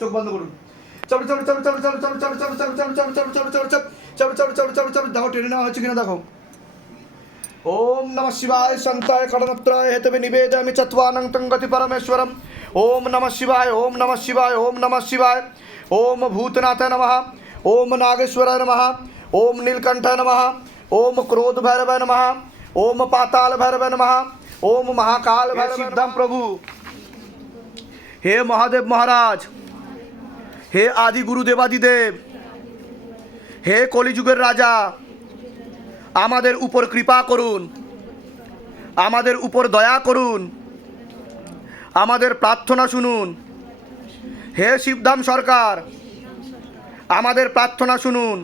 চোখ বন্ধ করুন। দেখো টেনে নেওয়া হচ্ছে কিনা দেখো। ओम नमः शिवाय शांताय करणत्राय हेतवे निवेदयामि चत्वानं तंगति परमेश्वरम। ओम नमः शिवाय ओम नमः शिवाय ओम नमः शिवाय। ओम भूतनाथाय नमः ओम नागेश्वराय नमः ओम नीलकंठाय नमः ओम क्रोध भैरवाय नमः ओम पाताल भैरवाय नमः ओम महाकाल भैरवाय नमः। प्रभु हे महादेव महाराज, हे आदि गुरुदेवादिदेव, हे कलिजुगेर राजा, আমাদের উপর কৃপা করুন, আমাদের উপর দয়া করুন, আমাদের প্রার্থনা শুনুন। হে শিবধাম সরকার, আমাদের প্রার্থনা শুনুন।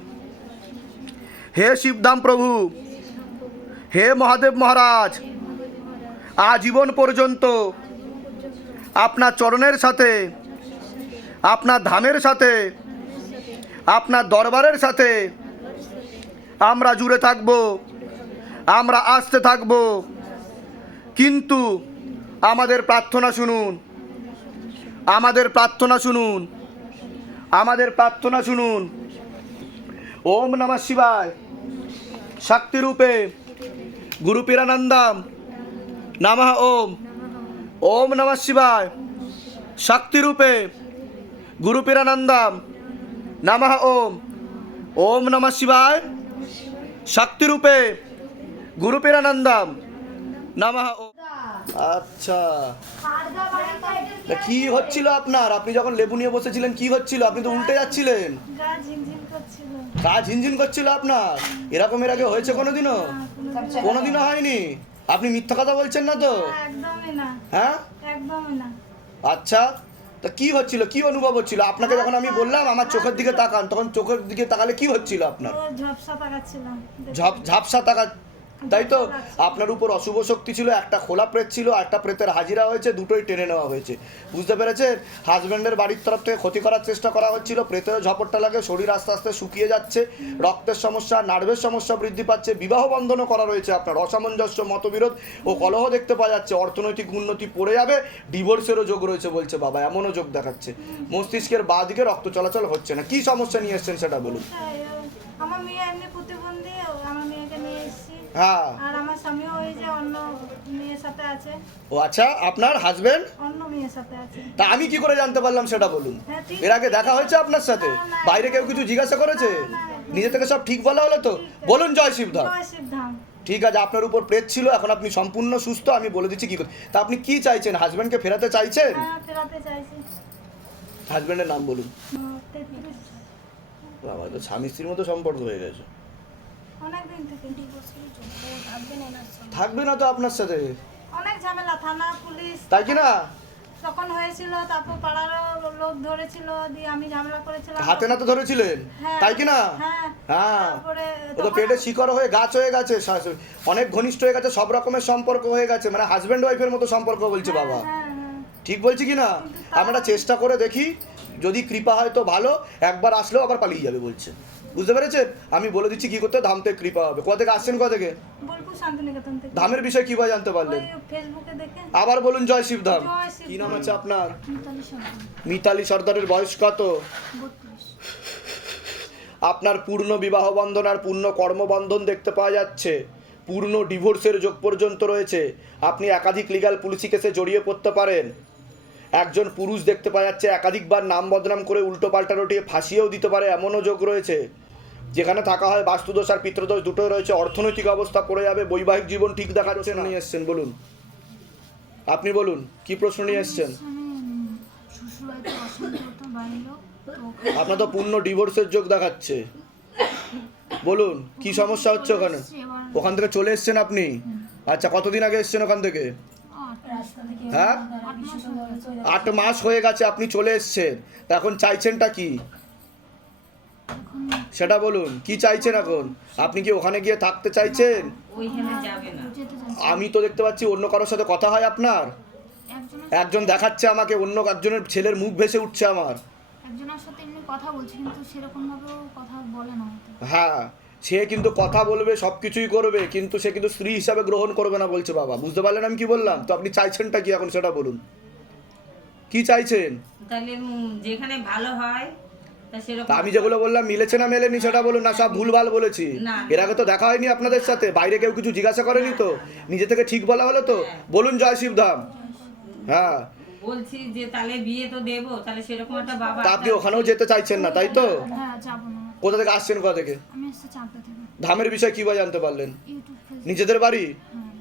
হে শিবধাম প্রভু, হে মহাদেব মহারাজ, আজীবন পর্যন্ত আপনার চরণের সাথে, আপনার ধামের সাথে, আপনার দরবারের সাথে আমরা জুড়ে থাকব, আমরা আসতে থাকব। কিন্তু আমাদের প্রার্থনা শুনুন, আমাদের প্রার্থনা শুনুন, আমাদের প্রার্থনা শুনুন। ওম নমঃ শিবায় শক্তি রূপে গুরু পীরানন্দম নমঃ ওম। ওম নমঃ শিবায় শক্তি রূপে গুরু পীরানন্দম নমঃ ওম। ওম নমঃ শিবায় শক্তি রূপে গুরু পীরানন্দম নমঃ ওম। আচ্ছা, তা কি হচ্ছিল আপনার? আপনি যখন লেবু নিয়ে বসেছিলেন কি হচ্ছিল? আপনি তো উল্টে যাচ্ছিলেন। গা ঝিনঝিন করছিল আপনার? এরকম এর আগে হয়েছে কোনোদিনও? কোনোদিনও হয়নি? আপনি মিথ্যা কথা বলছেন না তো? হ্যাঁ, আচ্ছা, তা কি হচ্ছিল, কি অনুভব হচ্ছিল আপনাকে? যখন আমি বললাম আমার চোখের দিকে তাকান, তখন চোখের দিকে তাকালে কি হচ্ছিল আপনার? ঝাপসা তাকা, তাই তো? আপনার উপর অশুভ শক্তি ছিল, একটা খোলা প্রেত ছিল, একটা প্রেতের হাজিরা হয়েছে, দুটোই টেনে নেওয়া হয়েছে। বুঝতে পেরেছেন? হাজব্যান্ডের বাড়ির তরফ থেকে ক্ষতি করার চেষ্টা করা হচ্ছিল, প্রেতের ঝপটটা লাগে, শরীর আস্তে আস্তে শুকিয়ে যাচ্ছে, রক্তের সমস্যা, নার্ভের সমস্যা বৃদ্ধি পাচ্ছে, বিবাহ বন্ধনও করা রয়েছে আপনার, অসামঞ্জস্য, মতবিরোধ ও কলহ দেখতে পাওয়া যাচ্ছে, অর্থনৈতিক উন্নতি পড়ে যাবে, ডিভোর্সেরও যোগ রয়েছে বলছে বাবা, এমনও যোগ দেখাচ্ছে। মস্তিষ্কের বাঁ দিকে রক্ত চলাচল হচ্ছে না। কি সমস্যা নিয়ে এসছেন সেটা বলুন। আমার মেয়ে এমনি প্রতিবন্ধী, আমার মেয়েকে নিয়ে এসেছি। হ্যাঁ, আর আমার স্বামীও ওই যে অন্য মেয়ের সাথে আছে। ও আচ্ছা, আপনার হাজবেন্ড অন্য মেয়ের সাথে আছে। তা আমি কি করে জানতে পারলাম সেটা বলুন। হ্যাঁ, ঠিক এর আগে দেখা হয়েছে আপনার সাথে? না, বাইরে কেউ কিছু জিজ্ঞাসা করেছে? না, নিজে থেকে সব ঠিক বলা হলো তো? বলুন জয় শিবধাম। জয় শিবধাম। ঠিক আছে, আপনার উপর প্রেত ছিল, এখন আপনি সম্পূর্ণ সুস্থ, আমি বলে দিচ্ছি কি করতে। তা আপনি কি চাইছেন? হাজবেন্ডকে ফেরাতে চাইছেন? হ্যাঁ, ফেরাতে চাইছি। হাজবেন্ডের নাম বলুন। 33 বাবা, তো স্বামী স্ত্রীর মতো সম্পর্ক হয়ে গেছে। অনেকদিন থেকে থাকবে না তো আপনার সাথে? অনেক ঝামেলা, থানা পুলিশ তাই কি না? তখন হয়েছিল, তারপর পাড়ার লোক ধরেছিল, দিয়ে আমি ঝামেলা করেছিলাম। হাতে নাতে ধরেছিলেন? হ্যাঁ। তাই কি না? হ্যাঁ। হ্যাঁ, তারপরে ও তো পেটে শিকড় হয়ে গাছ হয়ে গেছে, অনেক ঘনিষ্ঠ হয়ে গেছে, সব রকমের সম্পর্ক হয়ে গেছে, মানে হাজব্যান্ড ওয়াইফের মতো সম্পর্ক বলছে বাবা। হ্যাঁ, হ্যাঁ। ঠিক বলছি কি না? আমরা চেষ্টা করে দেখি, যদি কৃপা হয় তো ভালো, একবার আসলেও আবার পালিয়ে যাবে বলছে। বুঝতে পেরেছেন? আমি বলে দিচ্ছি কি করতে, ধাম থেকে কৃপা হবে। কোথা থেকে আসছেন, কোথা থেকে? বোলপুর শান্তিনিকেতন থেকে। ধামের বিষয় কিভাবে জানতে পারলেন? ওই ফেসবুকে দেখে। আবার বলুন জয় শিবধাম। জয় শিবধাম। কি নাম আছে আপনার? মিতালি সরকার। মিতালি সর্দারের বয়স কত? 32। আপনার পূর্ণ বিবাহ বন্ধন আর পূর্ণ কর্মবন্ধন দেখতে পাওয়া যাচ্ছে, পূর্ণ ডিভোর্সের যোগ পর্যন্ত রয়েছে। আপনি একাধিক লিগ্যাল পুলিশি কেসে জড়িয়ে পড়তে পারেন। একজন পুরুষ দেখতে পাওয়া যাচ্ছে একাধিকবার নাম বদনাম করে উল্টো পাল্টা রটিয়ে ফাঁসিয়েও দিতে পারে, এমনও যোগ রয়েছে। যেখানে থাকা হয় বাস্তুদোষ আর পিতৃদোষ দুটোই রয়েছে। অর্থনৈতিক অবস্থা পড়ে যাবে, বৈবাহিক জীবন ঠিক দেখা যাচ্ছে না। নিয়ে এসছেন বলুন, আপনি বলুন কি প্রশ্ন নিয়ে এসছেন? আপনার তো পূর্ণ ডিভোর্সের যোগ দেখাচ্ছে। বলুন কি সমস্যা হচ্ছে ওখানে? ওখান থেকে চলে এসছেন আপনি? আচ্ছা, কতদিন আগে এসছেন ওখান থেকে? হ্যাঁ, 8 মাস হয়ে গেছে আপনি চলে এসছেন। তা এখন চাইছেনটা কি সেটা বলুন। কি চাইছেন এখন? আপনি কি ওখানে গিয়ে থাকতে চাইছেন? আমি তো দেখতে পাচ্ছি অন্য কারোর সাথে কথা হয় আপনার। একজন দেখাচ্ছে আমাকে, অন্য একজনের ছেলের মুখ ভেসে উঠছে আমার। একজনের সাথে এমনি কথা বলছি, কিন্তু সেরকম ভাবেও কথা বলে না হয়তো। হ্যাঁ, সে কিন্তু কথা বলবে, সব কিছুই করবে, কিন্তু সে কিন্তু স্ত্রী হিসাবে গ্রহণ করবে না বলছে বাবা। বুঝতে পারলেন আমি কি বললাম? তো আপনি চাইছেনটা কি এখন সেটা বলুন, কি চাইছেন? তাহলে যেখানে ভালো হয় তা সেরকম তা আমি যেগুলো বললাম মিলেছে না মেলেনি সেটা বলুন, না সব ভুলভাল বলেছি? না। এর আগে তো দেখা হয়নি আপনাদের সাথে, বাইরে কেউ কিছু জিজ্ঞাসা করেনি তো, নিজে থেকে ঠিক বলা হলো তো? বলুন জয় শিবধাম। হ্যাঁ, বলছি যে তাহলে বিয়ে তো দেবো, তাহলে সেরকম একটা বাবা তা আপনি ওখানেও যেতে চাইছেন না তাই তো? হ্যাঁ যাবো না, কোথা থেকে আসছেন, কোথা থেকে? আমি এসে চাকরি থেকে ধামের বিষয়ে কি বা জানতে পারলেন? ইউটিউব ফেসবুক নিজেদের বাড়ি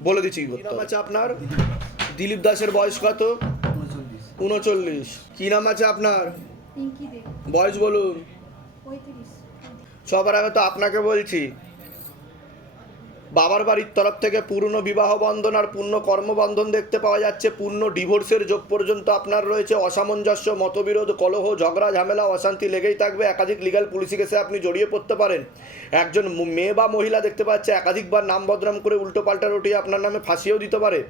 বলে দিচ্ছি কি করতে হবে। আছে আপনার? দিলীপ দাসের বয়স কত? 39। কি নাম আছে আপনার? পিঙ্কি দেব বয়স বলুন। 35 সবার আগে তো আপনাকে বলছি, বাবার বাড়ির তরফ থেকে পূর্ণ বিবাহ বন্ধন আর পূর্ণ কর্মবন্ধন দেখতে পাওয়া যাচ্ছে। পূর্ণ ডিভোর্সের যোগ পর্যন্ত আপনার রয়েছে। অসামঞ্জস্য, মতবিরোধ, কলহ, ঝগড়া, ঝামেলা, অশান্তি লেগেই থাকবে। একাধিক লিগ্যাল পুলিশি কেসে আপনি জড়িয়ে পড়তে পারেন। একজন মেয়ে বা মহিলা দেখতে পাচ্ছে একাধিকবার নাম বদনাম করে উল্টো পাল্টা রটিয়ে আপনার নামে ফাঁসিও দিতে পারে,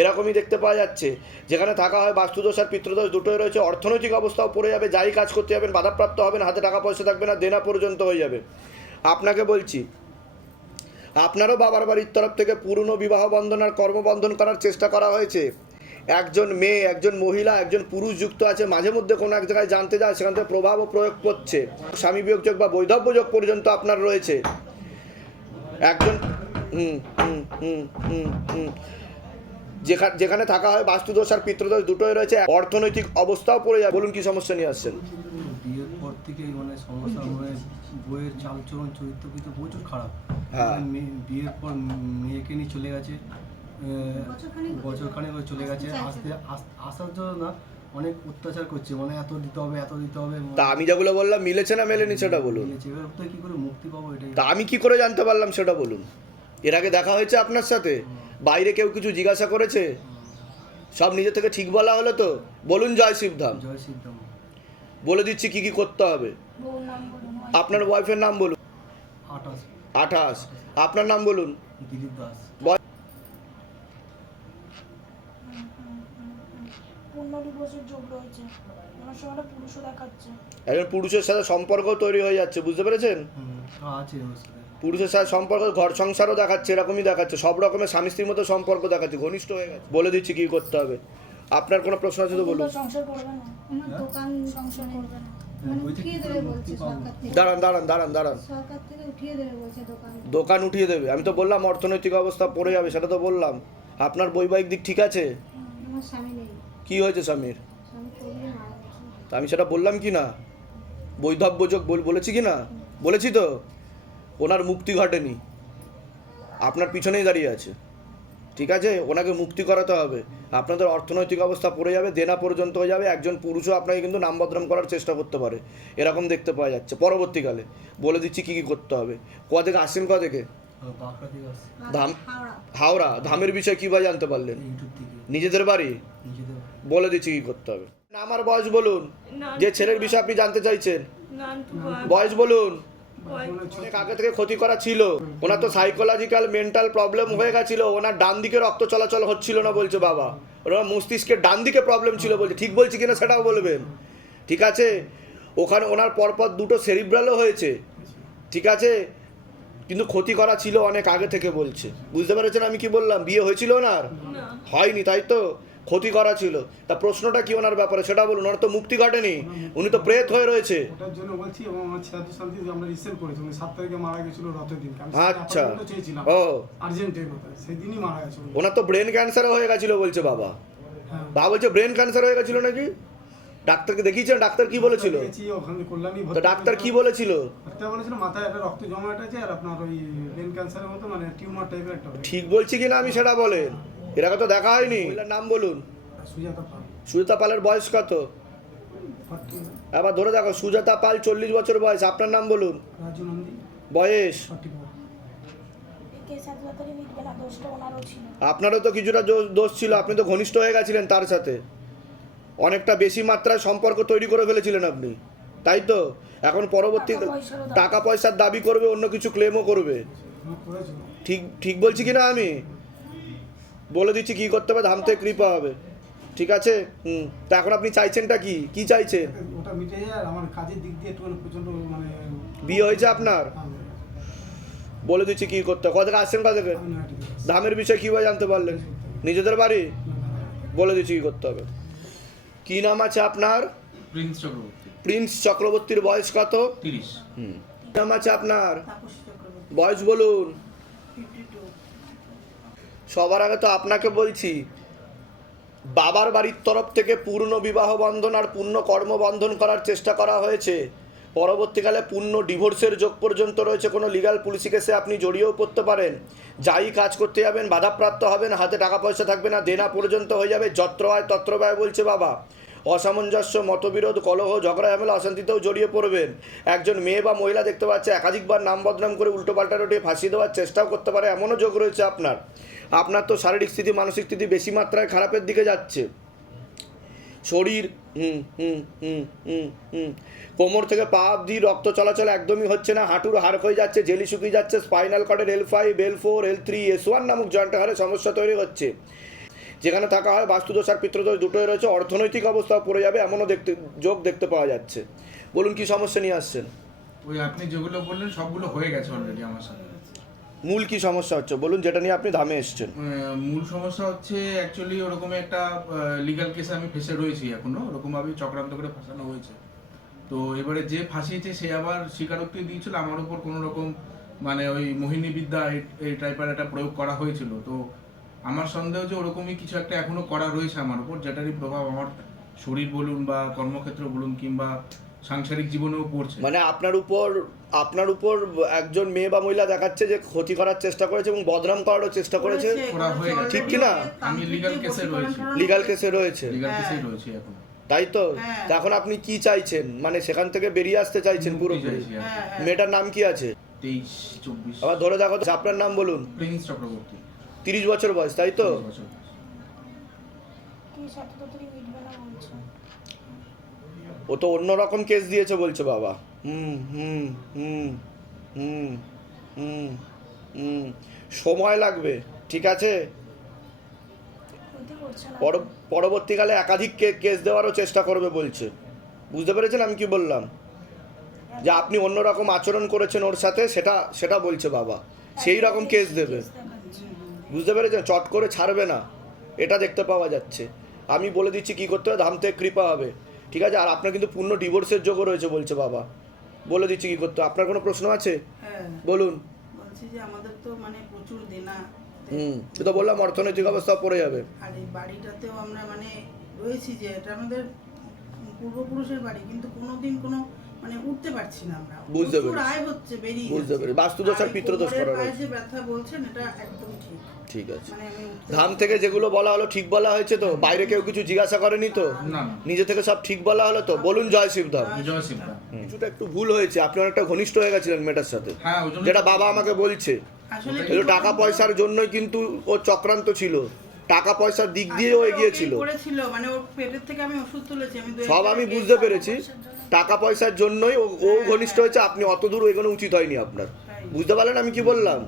এরকমই দেখতে পাওয়া যাচ্ছে। যেখানে থাকা হয় বাস্তুদোষ আর পিতৃদোষ দুটোই রয়েছে। অর্থনৈতিক অবস্থাও পড়ে যাবে, যাই কাজ করতে যাবেন বাধাপ্রাপ্ত হবেন, হাতে টাকা পয়সা থাকবে না, দেনা পর্যন্ত হয়ে যাবে। আপনাকে বলছি, আপনারও বাবার বাড়ির তরফ থেকে পূর্ণ বিবাহ বন্ধন আর কর্মবন্ধন করার চেষ্টা করা হয়েছে। একজন মেয়ে, একজন মহিলা, একজন পুরুষ যুক্ত আছে, মাঝে মধ্যে কোনো এক জায়গায় জানতে যায়, সেখান থেকে প্রভাব ও প্রয়োগ করছে। স্বামী বিয়োগ যোগ বা বৈধব্য যোগ পর্যন্ত আপনার রয়েছে। একজন যেখানে থাকা হয় বাস্তুদোষ আর পিতৃদোষ দুটোই রয়েছে। অর্থনৈতিক অবস্থাও পড়ে যায়। বলুন কি সমস্যা নিয়ে আসছেন? বিয়ের পর থেকেই মানে সমস্যা মানে বইয়ের চালচলন চরিত্র কিন্তু প্রচুর খারাপ। হ্যাঁ। বিয়ের পর মেয়েকে নিয়ে চলে গেছে, বছরখানেক হয়ে চলে গেছে। আসার জন্য না অনেক অত্যাচার করছে, মানে এত দিতে হবে এত দিতে হবে। তা আমি যেগুলো বললাম মিলেছে না মেলেনি সেটা বলুন। এবার তো কি করে মুক্তি পাবো এটাই। তা আমি কি করে জানতে পারলাম সেটা বলুন। এর আগে দেখা হয়েছে আপনার সাথে? বাইরে কেউ কিছু জিজ্ঞাসা করেছে? সব নিজে থেকে ঠিক বলা হলো তো? বলুন জয় শিবধাম। জয় সিদ্ধাম। বলে দিচ্ছি কি কি করতে হবে। বউর নাম বলুন আপনার ওয়াইফের নাম বলুন। 28 28। আপনার নাম বলুন। দিলীপ দাস। পূর্ণ ডিভোর্সের যোগ রয়েছে, ওনার সঙ্গে একটা পুরুষও দেখাচ্ছে। একজন পুরুষের সাথে সম্পর্ক তৈরি হয়ে যাচ্ছে, বুঝতে পেরেছেন? আছে ওর সাথে। পুরুষের সাথে সম্পর্ক, ঘর সংসারও দেখাচ্ছে, এরকমই দেখাচ্ছে, সব রকমের স্বামী স্ত্রীর মতো সম্পর্ক দেখাচ্ছে, ঘনিষ্ঠ হয়ে গেছে। বলে দিচ্ছি কি করতে হবে। আপনার কোনো প্রশ্ন আছে তো বলুন। সংসার করবে না, আমার দোকান সংসার করবে না, মানে ওই থেকে উঠিয়ে কি দেবে করে বলছে মুক্তি পাবো? সরকার থেকে। দাঁড়ান দাঁড়ান দাঁড়ান দাঁড়ান। সরকার থেকে উঠিয়ে দেবে বলছে দোকান। দোকান উঠিয়ে দেবে? আমি তো বললাম অর্থনৈতিক অবস্থা পড়ে যাবে, সেটা তো বললাম। আপনার বৈবাহিক দিক ঠিক আছে? আমার স্বামী নেই, কি হয়েছে স্বামীর? স্বামী করলে মারা গেছে। তা আমি সেটা বললাম কি না? বৈধব্য যোগ বলেছি কি না? বলেছি তো। ওনার মুক্তি ঘটেনি, আপনার পিছনেই দাঁড়িয়ে আছে। ঠিক আছে, ওনাকে মুক্তি করাতে হবে। আপনাদের অর্থনৈতিক অবস্থা পড়ে যাবে, দেনা পর্যন্ত হয়ে যাবে। একজন পুরুষও আপনাকে কিন্তু নাম বদনাম করার চেষ্টা করতে পারে, এরকম দেখতে পাওয়া যাচ্ছে পরবর্তীকালে। বলে দিচ্ছি কী কী করতে হবে। কোথা থেকে আসছেন, কোথা থেকে? বাঁকুড়া থেকে আসছে, ধাম, হাওড়া। হাওড়া। ধামের বিষয়ে কী বা জানতে পারলেন? ইউটিউব থেকে নিজেদের বাড়ি নিজেদের। বলে দিচ্ছি কী করতে হবে। আমার বয়স বলুন, যে ছেলের বিষয়ে আপনি জানতে চাইছেন। বয়স বলুন। অনেক আগে থেকে ক্ষতি করা ছিল ওনার, তো সাইকোলজিক্যাল মেন্টাল প্রবলেম হয়ে গেছিল। ওনার ডান দিকে রক্ত চলাচল হচ্ছিল না বলছে বাবা। ওনার মস্তিষ্কের ডান দিকে প্রবলেম ছিল বলছে। ঠিক বলছি কিনা সেটাও বলবেন। ঠিক আছে, ওখানে ওনার পরপর দুটো সেরিব্রালও হয়েছে। ঠিক আছে, কিন্তু ক্ষতি করা ছিল অনেক আগে থেকে বলছে। বুঝতে পেরেছেন আমি কি বললাম? বিয়ে হয়েছিল ওনার? হয়নি, তাই তো? ক্ষতি করা ছিল। তা প্রশ্নটা কি ওনার ব্যাপারে সেটা বলুন। ওনার তো মুক্তি ঘটেনি, উনি তো প্রেত হয়ে রয়েছে। ওটার জন্য বলছি, এবং আমার ছেলে শান্তি যে আমরা রিসেন্ট করেছি, উনি 7 তারিখে মারা গেছিল রথের দিন। আচ্ছা, চেয়েছিলাম ও আর্জেন্টের কথা, সেই দিনই মারা গেছে উনি। ওনার তো ব্রেন ক্যান্সারও হয়ে গেছিল বলছে বাবা। হ্যাঁ, বাবা বলছে ব্রেন ক্যান্সার হয়ে গেছিল নাকি? ডাক্তারকে দেখিয়েছেন? ডাক্তার কি বলেছিল? গেছি ওখানে কল্যাণী তো ভর্তি ডাক্তার কি করেছিল। বলেছিল? ডাক্তার বলেছিল মাথায় একটা রক্ত জমাট আছে, আর আপনার ওই ব্রেন ক্যান্সারের মতো মানে টিউমার টাইপের একটা হয়েছে। ঠিক বলছি কিনা আমি সেটা বলেন। এর আগে তো দেখা হয়নি। মহিলার নাম বলুন। সুজাতা পাল, সুজাতা পালের বয়স কত? 40, আবার ধরে দেখো, সুজাতা পাল 40 বছর বয়স। আপনার নাম বলুন। রাজু নন্দী, বয়স? 44। আপনারও তো কিছুটা দোষ ছিল, আপনি তো ঘনিষ্ঠ হয়ে গেছিলেন তার সাথে, অনেকটা বেশি মাত্রায় সম্পর্ক তৈরি করে ফেলেছিলেন আপনি, তাই তো? এখন পরবর্তী টাকা পয়সার দাবি করবে, অন্য কিছু ক্লেমও করবে। আমার করেছিল। ঠিক ঠিক বলছি কিনা আমি? বলে দিচ্ছি কি করতে হবে, ধাম থেকে কৃপা হবে। ঠিক আছে। তা এখন আপনি চাইছেনটা কি? কি চাইছেন? ওটা মিটে যায়, আর আমার কাজের দিক দিয়ে একটু প্রচন্ড মানে বিয়ে হয়েছে আপনার? হ্যাঁ, বলে দিচ্ছি কি করতে হবে। কোথা থেকে আসছেন, কোথা থেকে? আমি নয়াটি থেকে আসছি। ধামের বিষয়ে কীভাবে জানতে পারলেন? নিজেদের বাড়ি? বলে দিচ্ছি কী করতে হবে। কী নাম আছে আপনার? প্রিন্স চক্রবর্তী, প্রিন্স চক্রবর্তীর বয়স কত? 30। কী নাম আছে আপনার? বয়স বলুন। সবার আগে তো আপনাকে বলছি, বাবার বাড়ির তরফ থেকে পূর্ণ বিবাহ বন্ধন আর পূর্ণ কর্মবন্ধন করার চেষ্টা করা হয়েছে। পরবর্তীকালে পূর্ণ ডিভোর্সের যোগ পর্যন্ত রয়েছে। কোনো লিগাল পুলিশি কেসে আপনি জড়িয়েও পড়তে পারেন। যাই কাজ করতে যাবেন বাধাপ্রাপ্ত হবেন, হাতে টাকা পয়সা থাকবে না, দেনা পর্যন্ত হয়ে যাবে। যত্র হয় তত্র ব্যয় বলছে বাবা। অসামঞ্জস্য, মতবিরোধ, কলহ, ঝগড়া, ঝামেলা, অশান্তিতেও জড়িয়ে পড়বেন। একজন মেয়ে বা মহিলা দেখতে পাচ্ছে একাধিকবার নাম বদনাম করে উল্টোপাল্টা রটিয়ে ফাঁসিয়ে দেওয়ার চেষ্টাও করতে পারে, এমনও যোগ রয়েছে আপনার। আপনার তো শারীরিক স্থিতি মানসিক স্থিতি বেশি মাত্রায় খারাপের দিকে যাচ্ছে। শরীর কোমর থেকে পা অবধি রক্ত চলাচল একদমই হচ্ছে না, হাঁটুর হাড় হয়ে যাচ্ছে, জেলি শুকিয়ে যাচ্ছে, spinal কর্ডের L5, L4, L3, S1 নামক জয়েন্ট হাড়ে সমস্যা তৈরি হচ্ছে। যেখানে থাকা হয় বাস্তুদোষ আর পিতৃদোষ দুটোই রয়েছে। অর্থনৈতিক অবস্থাও পড়ে যাবে, এমনও যোগ দেখতে পাওয়া যাচ্ছে। বলুন কি সমস্যা নিয়ে আসছেন? ওই আপনি যেগুলো বললেন সবগুলো হয়ে গেছে অলরেডি আমার সাথে। মূল কি সমস্যা হচ্ছে বলুন, যেটা নিয়ে আপনি ধামে এসছেন? মূল সমস্যা হচ্ছে অ্যাকচুয়ালি ওরকম একটা লিগ্যাল কেসে আমি ফেসে রয়েছি এখনো, ওরকমভাবে চক্রান্ত করে ফাঁসানো হয়েছে। তো এবারে যে ফাঁসিয়েছে সে আবার স্বীকারোক্তি দিয়েছিল আমার উপর কোনো রকম মানে ওই মোহিনী বিদ্যা এই টাইপের একটা প্রয়োগ করা হয়েছিল। তো আমার সন্দেহ যে ওরকমই কিছু একটা এখনো করা রয়েছে আমার উপর, যেটারই প্রভাব আমার শরীর বলুন বা কর্মক্ষেত্র বলুন কিংবা সাংসারিক জীবনেও পড়ছে। মানে আপনার উপর একজন মেয়ে বা মহিলা দেখাচ্ছে যে ক্ষতি করার চেষ্টা করেছে এবং বদনাম করারও চেষ্টা করেছে, করা হয়ে গেছে। ঠিক কি না? আমি লিগ্যাল কেসে রয়েছি, লিগাল কেসে রয়েছে, লিগ্যাল কেসেই রয়েছি এখন। তাই তো? তা এখন আপনি কি চাইছেন, মানে সেখান থেকে বেরিয়ে আসতে চাইছেন পুরোপুরি? চাইছি আর কি। মেয়েটার নাম কি আছে? 23-24 আবার ধরে দেখো তো, আপনার নাম বলুন। প্রিন্স চক্রবর্তী, 30 বছর বয়স, তাই তো? 30 বছর। কি সাথে তো তুমি মিটবে না বলছো। ও তো অন্যরকম কেস দিয়েছে বলছে বাবা। হুম হুম হুম হুম হুম হুম সময় লাগবে, ঠিক আছে? ক্ষতি করছে না। পরবর্তীকালে একাধিক কেস দেওয়ারও চেষ্টা করবে বলছে। বুঝতে পেরেছেন আমি কি বললাম? যে আপনি অন্যরকম আচরণ করেছেন ওর সাথে, সেটা বলছে বাবা। সেই রকম কেস দেবে, বুঝতে পেরেছেন? চট করে ছাড়বে না, এটা দেখতে পাওয়া যাচ্ছে। আমি বলে দিচ্ছি কি করতে হবে, ধাম থেকে কৃপা হবে, ঠিক আছে? আর আপনার কিন্তু পূর্ণ ডিভোর্সের যোগও রয়েছে বলছে বাবা। বলে দিচ্ছি কি করতে হবে। আপনার কোনো প্রশ্ন আছে? হ্যাঁ, বলুন। বলছি যে আমাদের তো মানে প্রচুর দেনা, সে তো বললাম অর্থনৈতিক অবস্থা পড়ে যাবে। আর এই বাড়িটাতেও আমরা মানে রয়েছি যে এটা আমাদের পূর্বপুরুষের বাড়ি, কিন্তু কোনোদিন কোনো মানে উঠতে পারছি না আমরা। বুঝতে প্রচুর পেরেছি। আয় হচ্ছে, বেরিয়ে বুঝতে যাচ্ছে। পেরেছি। বাস্তুদোষ আর এই পিতৃদোষ কোমরের করা পায়ে রয়েছে। যে ব্যথা বলছেন এটা একদম ঠিক। ঠিক আছে। মানে আমি উঠতে ধাম থেকে যেগুলো বলা হলো ঠিক বলা হয়েছে তো? বাইরে কেউ কিছু জিজ্ঞাসা করেনি তো? না না, নিজে থেকে সব ঠিক বলা হলো তো? বলুন জয় শিবধাম। জয় শিবদা। কিছুটা একটু ভুল হয়েছে, আপনি অনেকটা ঘনিষ্ঠ হয়ে গেছিলেন মেয়েটার সাথে, হ্যাঁ, ওই জন্য যেটা বাবা আমাকে বলছে। আসলে এই টাকা পয়সার জন্যই কিন্তু ও চক্রান্ত ছিল, টাকা পয়সার দিক দিয়েও এগিয়েছিল। করেছিল, মানে ওর পেটের থেকে আমি ওষুধ তুলেছি, আমি সব আমি বুঝতে পেরেছি, টাকা পয়সার জন্যই ও ঘনিষ্ঠ হয়েছে। আপনি অত দূর এগোনো উচিত হয়নি আপনার, বুঝতে পারলেন আমি কি বললাম?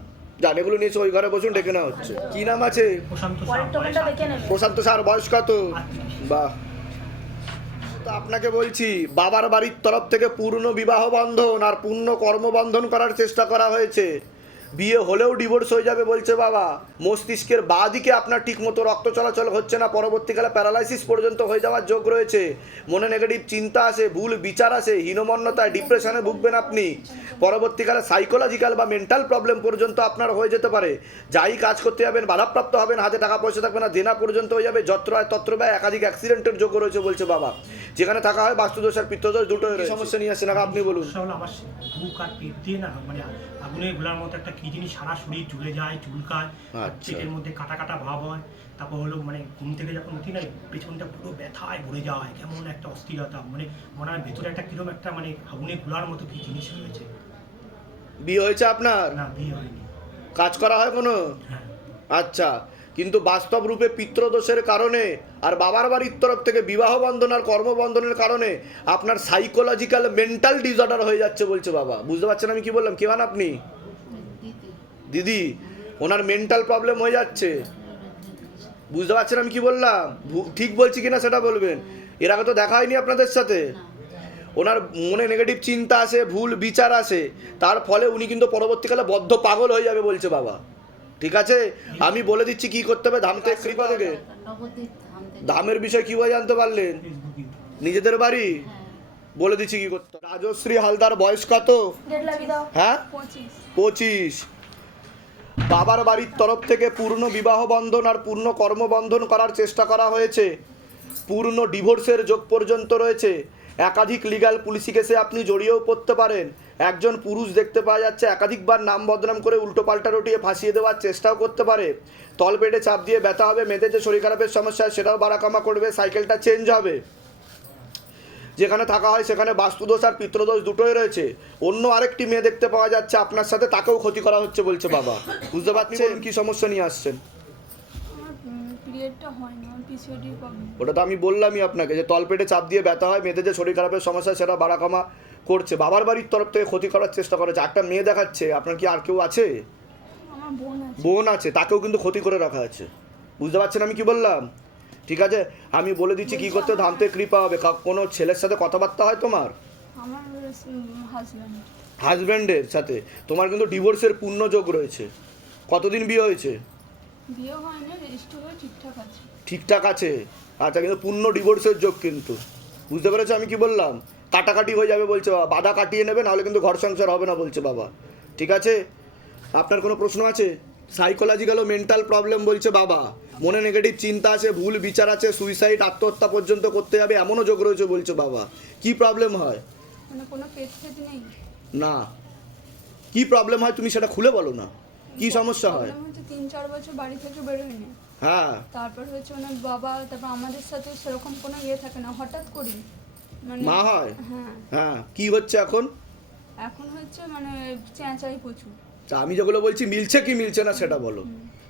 জান, এগুলো নিয়েছে ওই ঘরে বসুন, ডেকে নেওয়া হচ্ছে। কি নাম আছে? প্রশান্ত স্যার, বয়স কত? বাহ। তো আপনাকে বলছি, বাবার বাড়ির তরফ থেকে পূর্ণ বিবাহ বন্ধন আর পূর্ণ কর্মবন্ধন করার চেষ্টা করা হয়েছে। বিয়ে হলেও ডিভোর্স হয়ে যাবে বলছে বাবা। মস্তিষ্কের বাঁ দিকে আপনার ঠিকমতো রক্ত চলাচল হচ্ছে না, পরবর্তীকালে প্যারালাইসিস পর্যন্ত হয়ে যাওয়ার যোগ রয়েছে। মনে নেগেটিভ চিন্তা আসে, ভুল বিচার আসে, হীনমন্যতায় ডিপ্রেশনে ভুগবেন আপনি। পরবর্তীকালে সাইকোলজিক্যাল বা মেন্টাল প্রবলেম পর্যন্ত আপনার হয়ে যেতে পারে। যাই কাজ করতে যাবেন বাধাপ্রাপ্ত হবেন, হাতে টাকা পয়সা থাকবে না, দেনা পর্যন্ত হয়ে যাবে। যত্র হয় তত্র ব্যয়, একাধিক অ্যাক্সিডেন্টের যোগ রয়েছে বলছে বাবা। যেখানে থাকা হয় বাস্তুদোষ আর পিত্তদোষ দুটোই রয়েছে। সমস্যা নিয়ে আসছেন আপনি বলুন। সমস্যা হলো আমার বুক আর পেট দিয়ে না মানে আগুনের গোলার মতো একটা কি জিনিস সারা শরীর জ্বলে যায়, চুলকায়, আচ্ছা। পেটের মধ্যে কাটা কাটা ভাব হয়। তারপর হলো মানে ঘুম থেকে যখন উঠি না, পেছনটা পুরো ব্যথায় ভরে যায়, কেমন একটা অস্থিরতা, মানে মনে হয় ভেতরে একটা কিরকম একটা মানে আগুনের গোলার মতো কি জিনিস হয়েছে। বিয়ে হয়েছে আপনার? না, বিয়ে হয়নি। কাজ করা হয় কোনো? হ্যাঁ। আচ্ছা, কিন্তু বাস্তব রূপে পিতৃদোষের কারণে আর বাবার বাড়ির তরফ থেকে বিবাহ বন্ধন আর কর্মবন্ধনের কারণে আপনার সাইকোলজিক্যাল মেন্টাল ডিসঅর্ডার হয়ে যাচ্ছে বলছে বাবা। বুঝতে পারছেন আমি কি বললাম? কি হন আপনি? দিদি, ওনার মেন্টাল প্রবলেম হয়ে যাচ্ছে। বুঝতে পারছেন আমি কি বললাম? ঠিক বলছি কিনা সেটা বলবেন। এর আগে তো দেখা হয়নি আপনাদের সাথে। ওনার মনে নেগেটিভ চিন্তা আসে, ভুল বিচার আসে, তার ফলে উনি কিন্তু পরবর্তীকালে বদ্ধ পাগল হয়ে যাবে বলছে বাবা। ঠিক আছে, আমি বলে দিচ্ছি কি করতে হবে। ধাম থেকে কৃপা থেকে ধামের বিষয় কিভাবে জানতে পারলেন? নিজেদের বাড়ি বলে দিচ্ছি কি করতে হবে। রাজশ্রী হালদার বয়স কত? হ্যাঁ 25। বাবার বাড়ির তরফ থেকে পূর্ণ বিবাহ বন্ধন আর পূর্ণ কর্মবন্ধন করার চেষ্টা করা হয়েছে, পূর্ণ ডিভোর্সের যোগ পর্যন্ত রয়েছে। একাধিক লিগ্যাল পুলিশি কেসে আপনি জড়িয়েও পড়তে পারেন। একজন পুরুষ দেখতে পাওয়া যাচ্ছে একাধিকবার নাম বদনাম করে উল্টোপাল্টা রটিয়ে ফাঁসিয়ে দেওয়ার চেষ্টাও করতে পারে। তলপেটে চাপ দিয়ে ব্যথা হবে, মেয়েদের যে শরীর খারাপের সমস্যা সেটাও বাড়াকামা করবে, সাইকেলটা চেঞ্জ হবে। যেখানে থাকা হয় সেখানে বাস্তুদোষ আর পিতৃদোষ দুটোই রয়েছে। অন্য আরেকটি মেয়ে দেখতে পাওয়া যাচ্ছে আপনার সাথে, তাকেও ক্ষতি করা হচ্ছে বলছে বাবা। বুঝতে পারছেন কি সমস্যা নিয়ে আসছেন? পিরিয়ডটা হয় না, পিসিওডি প্রবলেম। ওটা তো আমি বললামই আপনাকে যে তলপেটে চাপ দিয়ে ব্যথা হয়, মেয়েদের যে শরীর খারাপের সমস্যা সেটা বাড়াকামা করছে। বাবার বাড়ির তরফ থেকে ক্ষতি করার চেষ্টা করেছে। একটা মেয়ে দেখাচ্ছে, আপনার কি আর কেউ আছে? আমার বোন আছে। বোন আছে, তাকেও কিন্তু ক্ষতি করে রাখা আছে। বুঝতে পারছেন আমি কি বললাম? ঠিক আছে, আমি বলে দিচ্ছি কি করতে। ধাম থেকে কৃপা হবে। কোনো ছেলের সাথে কথাবার্তা হয় তোমার? আমার হাজব্যান্ড। হাজব্যান্ডের সাথে তোমার কিন্তু ডিভোর্সের পূর্ণ যোগ রয়েছে। কতদিন বিয়ে হয়েছে? বিয়ে হয় না, রেজিস্টার হয়ে ঠিকঠাক আছে। ঠিকঠাক আছে, আচ্ছা, কিন্তু পূর্ণ ডিভোর্সের যোগ কিন্তু। বুঝতে পেরেছো আমি কি বললাম? কাটাকাটি হয়ে যাবে বলছে বাবা, বাধা কাটিয়ে নেবে, নাহলে কিন্তু ঘর সংসার হবে না বলছে বাবা। ঠিক আছে, আপনার কোনো প্রশ্ন আছে? সাইকোলজিক্যাল ও মেন্টাল প্রবলেম বলছে বাবা। মনে নেগেটিভ চিন্তা আছে, ভুল বিচার আছে, সুইসাইড আত্মহত্যা পর্যন্ত করতে যাবে এমনও যোগ রয়েছে বলছে বাবা। কি প্রবলেম হয়? মানে কোনো পেট নেই না, কি প্রবলেম হয় তুমি সেটা খুলে বলো না। কি সমস্যা হয়? প্রবলেম হচ্ছে 3-4 বছর বাড়ি থেকে বেরোয়নি। হ্যাঁ, তারপর হচ্ছে ওনার বাবা, তারপর আমাদের সাথে সেরকম কোনো ইয়ে থাকে না, হঠাৎ করি মানে মা হয়। হ্যাঁ, হ্যাঁ, কি হচ্ছে এখন? এখন হচ্ছে মানে চেঁচাই প্রচুর। তা আমি যেগুলো বলছি মিলছে কি মিলছে না সেটা বলো।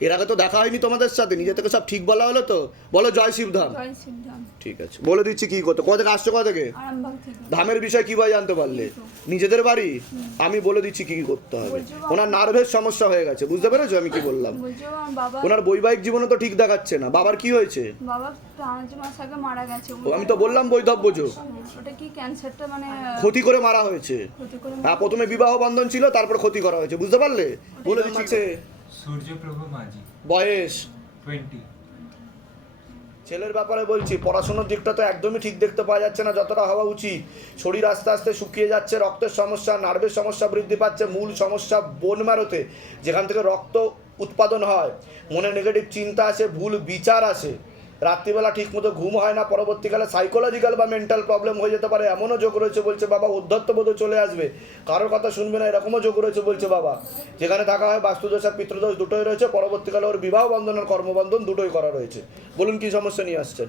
এর আগে তো দেখা হয়নি তোমাদের সাথে, নিজে থেকে সব ঠিক বলা হলো তো। বলো জয় শিবধাম। জয় সিদ্ধাম। ঠিক আছে, বলে দিচ্ছি কি করতে। কোথা থেকে আসছো? কোথা থেকে? আরামবাগ থেকে। ধামের বিষয় কিভাবে জানতে পারলে? নিজেদের বাড়ি। আমি বলে দিচ্ছি কি করতে হবে। ওনার নার্ভের সমস্যা হয়ে গেছে, বুঝতে পেরেছো আমি কি বললাম? বলছো আমার বাবা, ওনার বৈবাহিক জীবনে তো ঠিক দেখাচ্ছে না। বাবার কি হয়েছে? বাবা 5 মাস আগে মারা গেছে। আমি তো বললাম বৈধব্য যোগ। ওটা কি ক্যান্সারটা মানে ক্ষতি করে মারা হয়েছে। ক্ষতি করে হ্যাঁ, প্রথমে বিবাহ বন্ধন ছিল, তারপর ক্ষতি করা হয়েছে, বুঝতে পারলে? বলে দিচ্ছে। সূর্যপ্রভা মাঝি, বয়স 20। ছেলের ব্যাপারে বলছি, পড়াশোনার দিকটা তো একদমই ঠিক দেখতে পাওয়া যাচ্ছে না যতটা হওয়া উচিত। শরীর আস্তে আস্তে শুকিয়ে যাচ্ছে, রক্তের সমস্যা, নার্ভের সমস্যা বৃদ্ধি পাচ্ছে। মূল সমস্যা বোন ম্যারোতে, যেখান থেকে রক্ত উৎপাদন হয়। মনে নেগেটিভ চিন্তা আসে, ভুল বিচার আসে, রাত্রিবেলা ঠিকমতো ঘুম হয় না। পরবর্তীকালে সাইকোলজিক্যাল বা মেন্টাল প্রবলেম হয়ে যেতে পারে এমনও যোগ রয়েছে বলছে বাবা। উদ্ধত্তবোধ চলে আসবে, কারোর কথা শুনবে না এরকমও যোগ রয়েছে বলছে বাবা। যেখানে থাকা হয় বাস্তুদোষ আর পিতৃদোষ দুটোই রয়েছে। পরবর্তীকালে ওর বিবাহ বন্ধন আর কর্মবন্ধন দুটোই করা রয়েছে। বলুন কি সমস্যা নিয়ে আসছেন?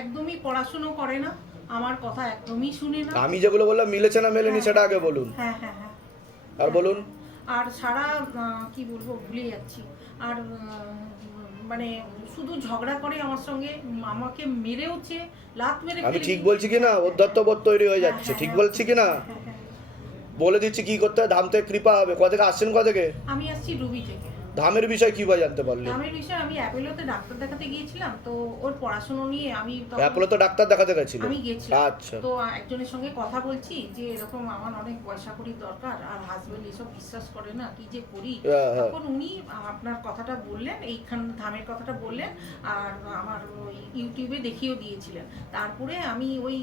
একদমই পড়াশুনো করে না, আমার কথা একদমই শুনে না। আমি যেগুলো বললাম মিলেছে না মেলেনি সেটা আগে বলুন। হ্যাঁ হ্যাঁ হ্যাঁ। আর বলুন। আর সারা কি বলবো ভুলে যাচ্ছি। আর মানে শুধু ঝগড়া করে আমার সঙ্গে, আমাকে মেরেওছে, লাত মেরে। আমি ঠিক বলছি কি না? উদ্ধত্তবোধ তৈরি হয়ে যাচ্ছে, ঠিক বলছি কি না? বলে দিচ্ছি কি করতে হয়। ধাম থেকে কৃপা হবে। কোথা থেকে আসছেন? কোথা থেকে? আমি আসছি রুবি থেকে। ধামের বিষয় কিভাবে জানতে পারলেন? ধামের বিষয়ে আমি অ্যাপোলোতে ডাক্তার দেখাতে গিয়েছিলাম, তো ওর পড়াশোনা নিয়ে আমি অ্যাপোলো তো ডাক্তার দেখাতে গেছিল? আমি গেছিলাম। আচ্ছা, তো একজনের সঙ্গে কথা বলছি যে এরকম আমার অনেক পয়সা কড়ির দরকার, আর হাজবেন্ড এসব বিশ্বাস করে না, কি যে করি। তখন উনি আপনার কথাটা বললেন, এইখান ধামের কথাটা বললেন, আর আমার ওই ইউটিউবে দেখিয়েও দিয়েছিলেন। তারপরে আমি ওই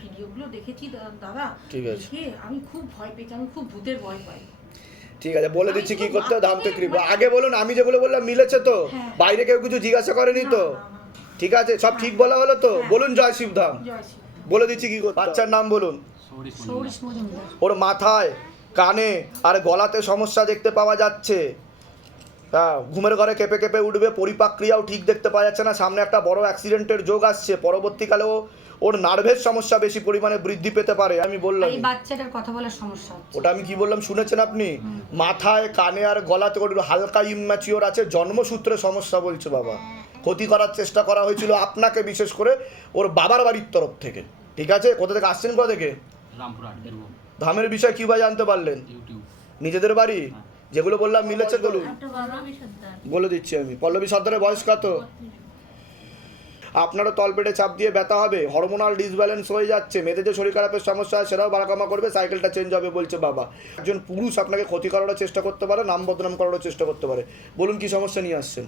ভিডিওগুলো দেখেছি দাদা, দেখে আমি খুব ভয় পেয়েছি, আমি খুব ভূতের ভয় পাই। ঠিক আছে, বলে দিচ্ছি কি করতে হয়। ধাম থেকে কৃপা। আগে বলুন, আমি যেগুলো বললাম মিলেছে তো? বাইরে কেউ কিছু জিজ্ঞাসা করেনি তো? ঠিক আছে, সব ঠিক বলা হলো তো? বলুন জয় শিবধাম। জয় শ্রী। বলে দিচ্ছি কি করতে। বাচ্চার নাম বলুন। ওর মাথায়, কানে আর গলাতে সমস্যা দেখতে পাওয়া যাচ্ছে। হ্যাঁ, ঘুমের ঘরে কেঁপে কেঁপে উঠবে, পরিপাক ক্রিয়াও ঠিক দেখতে পাওয়া যাচ্ছে না। সামনে একটা বড় অ্যাক্সিডেন্টের যোগ আসছে। পরবর্তীকালেও ওর নার্ভের সমস্যা বেশি পরিমাণে বৃদ্ধি পেতে পারে। আমি বললাম এই বাচ্চাটার কথা বলার সমস্যা। ওটা আমি কি বললাম শুনেছেন আপনি? মাথায়, কানে আর গলাতে ওর হালকা ইম্যাচিওর আছে, জন্মসূত্রে সমস্যা বলছে বাবা। ক্ষতি করার চেষ্টা করা হয়েছিল আপনাকে, বিশেষ করে ওর বাবার বাড়ির তরফ থেকে। ঠিক আছে, কোথা থেকে আসছেন? কোথা থেকে? ধামের বিষয় কিভাবে জানতে পারলেন? নিজেদের বাড়ি। যেগুলো বললাম মিলেছে বলুন। বলে দিচ্ছি আমি। পল্লবী সর্দারের বয়স কত? আপনারও তলপেটে চাপ দিয়ে ব্যথা হবে, হরমোনাল ডিসব্যালেন্স হয়ে যাচ্ছে, মেয়েদের যে শরীর খারাপের সমস্যা হয় সেটাও বাড়াকামা করবে, সাইকেলটা চেঞ্জ হবে বলছে বাবা। একজন পুরুষ আপনাকে ক্ষতি করারও চেষ্টা করতে পারে, নাম বদনাম করারও চেষ্টা করতে পারে। বলুন কি সমস্যা নিয়ে আসছেন?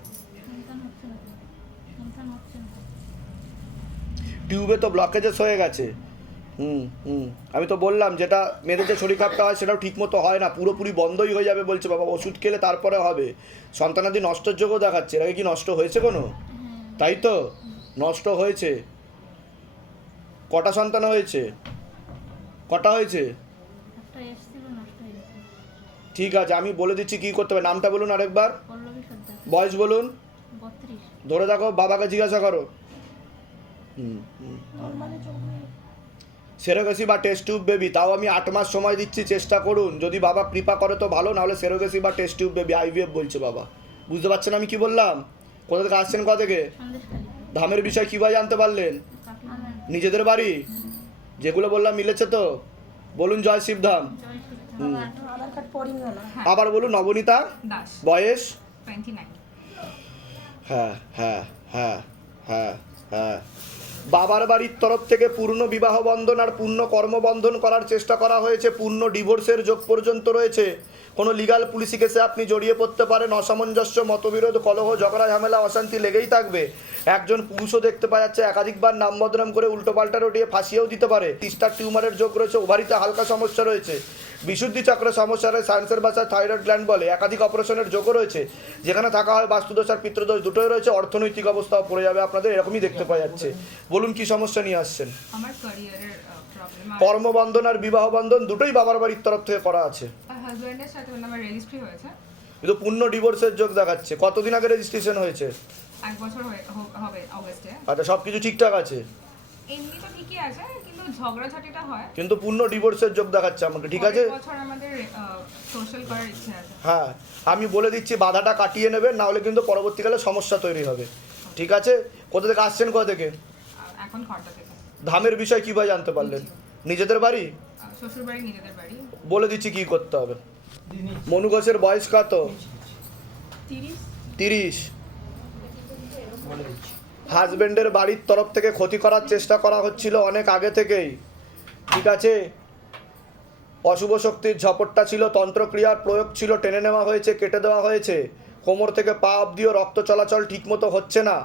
টিউবে তো ব্লকেজেস হয়ে গেছে। আমি তো বললাম যেটা মেয়েদের যে শরীর খারাপটা হয় সেটাও ঠিকমতো হয় না, পুরোপুরি বন্ধই হয়ে যাবে বলছে বাবা, ওষুধ খেলে তারপরে হবে। সন্তানাদি নষ্টের যোগও দেখাচ্ছে, এর আগে কি নষ্ট হয়েছে কোনো? তাই তো, নষ্ট হয়েছে। কটা সন্তান হয়েছে? কটা হয়েছে? ঠিক আছে, আমি বলে দিচ্ছি কি করতে হবে। নামটা বলুন আরেকবার, বয়স বলুন, ধরে দেখো, বাবাকে জিজ্ঞাসা করো। সেরোগেসি বা টেস্ট টিউব বেবি, তাও আমি 8 মাস সময় দিচ্ছি, চেষ্টা করুন। যদি বাবা কৃপা করে তো ভালো, নাহলে সেরোগেসি বা টেস্ট টিউব বেবি, আইভিএফ বলছে বাবা। বুঝতে পারছেন আমি কি বললাম? কোথা থেকে আসছেন, কোথা থেকে? ধামের বিষয় কীভাবে জানতে পারলেন? নিজেদের বাড়ি যেগুলো বললাম মিলেছে তো? বলুন জয় শিবধাম। আবার বলুন নবনীতা দাস, বয়স 29। হ্যাঁ হ্যাঁ হ্যাঁ হ্যাঁ হ্যাঁ। বাবার বাড়ির তরফ থেকে পূর্ণ বিবাহ বন্ধন আর পূর্ণ কর্মবন্ধন করার চেষ্টা করা হয়েছে, পূর্ণ ডিভোর্সের যোগ পর্যন্ত রয়েছে। কোনো লিগাল পুলিশি কেসে আপনি জড়িয়ে পড়তে পারেন, অসামঞ্জস্য, মতবিরোধ, কলহ, ঝগড়া, ঝামেলা, অশান্তি লেগেই থাকবে। একজন পুরুষও দেখতে পাওয়া যাচ্ছে একাধিকবার নাম বদনাম করে উল্টোপাল্টা রটিয়ে ফাঁসিয়েও দিতে পারে। তিস্টার টিউমারের যোগ রয়েছে, ওভারিতে হালকা সমস্যা রয়েছে, বিশুদ্ধি চক্র সমস্যা রয়েছে, সায়েন্সের ভাষায় থাইরয়েড গ্ল্যান্ড বলে, একাধিক অপারেশনের যোগও রয়েছে। যেখানে থাকা হয় বাস্তুদোষ আর পিতৃদোষ দুটোই রয়েছে, অর্থনৈতিক অবস্থাও পড়ে যাবে আপনাদের, এরকমই দেখতে পাওয়া যাচ্ছে। বলুন কি সমস্যা নিয়ে আসছেন? আমার ক্যারিয়ারের প্রবলেম, কর্মবন্ধন আর বিবাহ বন্ধন দুটোই বাবার বাড়ির তরফ থেকে করা আছে। হাজব্যান্ডের সাথে আমার রেজিস্ট্রি হয়েছে, কিন্তু পূর্ণ ডিভোর্সের যোগ দেখাচ্ছে। কতদিন আগে রেজিস্ট্রেশন হয়েছে? 1 বছর হবে অগস্টে। আচ্ছা, সব কিছু ঠিকঠাক আছে? এমনি তো ঠিকই আছে, কিন্তু ঝগড়াঝাটিটা হয়। কিন্তু পূর্ণ ডিভোর্সের যোগ দেখাচ্ছে আমাকে, ঠিক আছে? বছর আমাদের সোশ্যাল করার ইচ্ছে আছে। হ্যাঁ, আমি বলে দিচ্ছি বাধাটা কাটিয়ে নেবেন, না হলে কিন্তু পরবর্তীকালে সমস্যা তৈরি হবে, ঠিক আছে? কোথা থেকে আসছেন, কোথা থেকে? এখন খড়টা থেকে। ধামের বিষয় কীভাবে জানতে পারলেন? নিজেদের বাড়ি? শ্বশুর বাড়ি, নিজেদের বাড়ি। বলে দিচ্ছি কি করতে হবে। মনু ঘোষের বয়স কত? 30। হাজবেন্ডের বাড়ির তরফ থেকে ক্ষতি করার চেষ্টা করা হচ্ছিল অনেক আগে থেকেই, ঠিক আছে? অশুভ শক্তির ঝপটটা ছিল, তন্ত্রক্রিয়ার প্রয়োগ ছিল, টেনে নেওয়া হয়েছে, কেটে দেওয়া হয়েছে। কোমর থেকে পা অবধিও রক্ত চলাচল ঠিকমতো হচ্ছে না।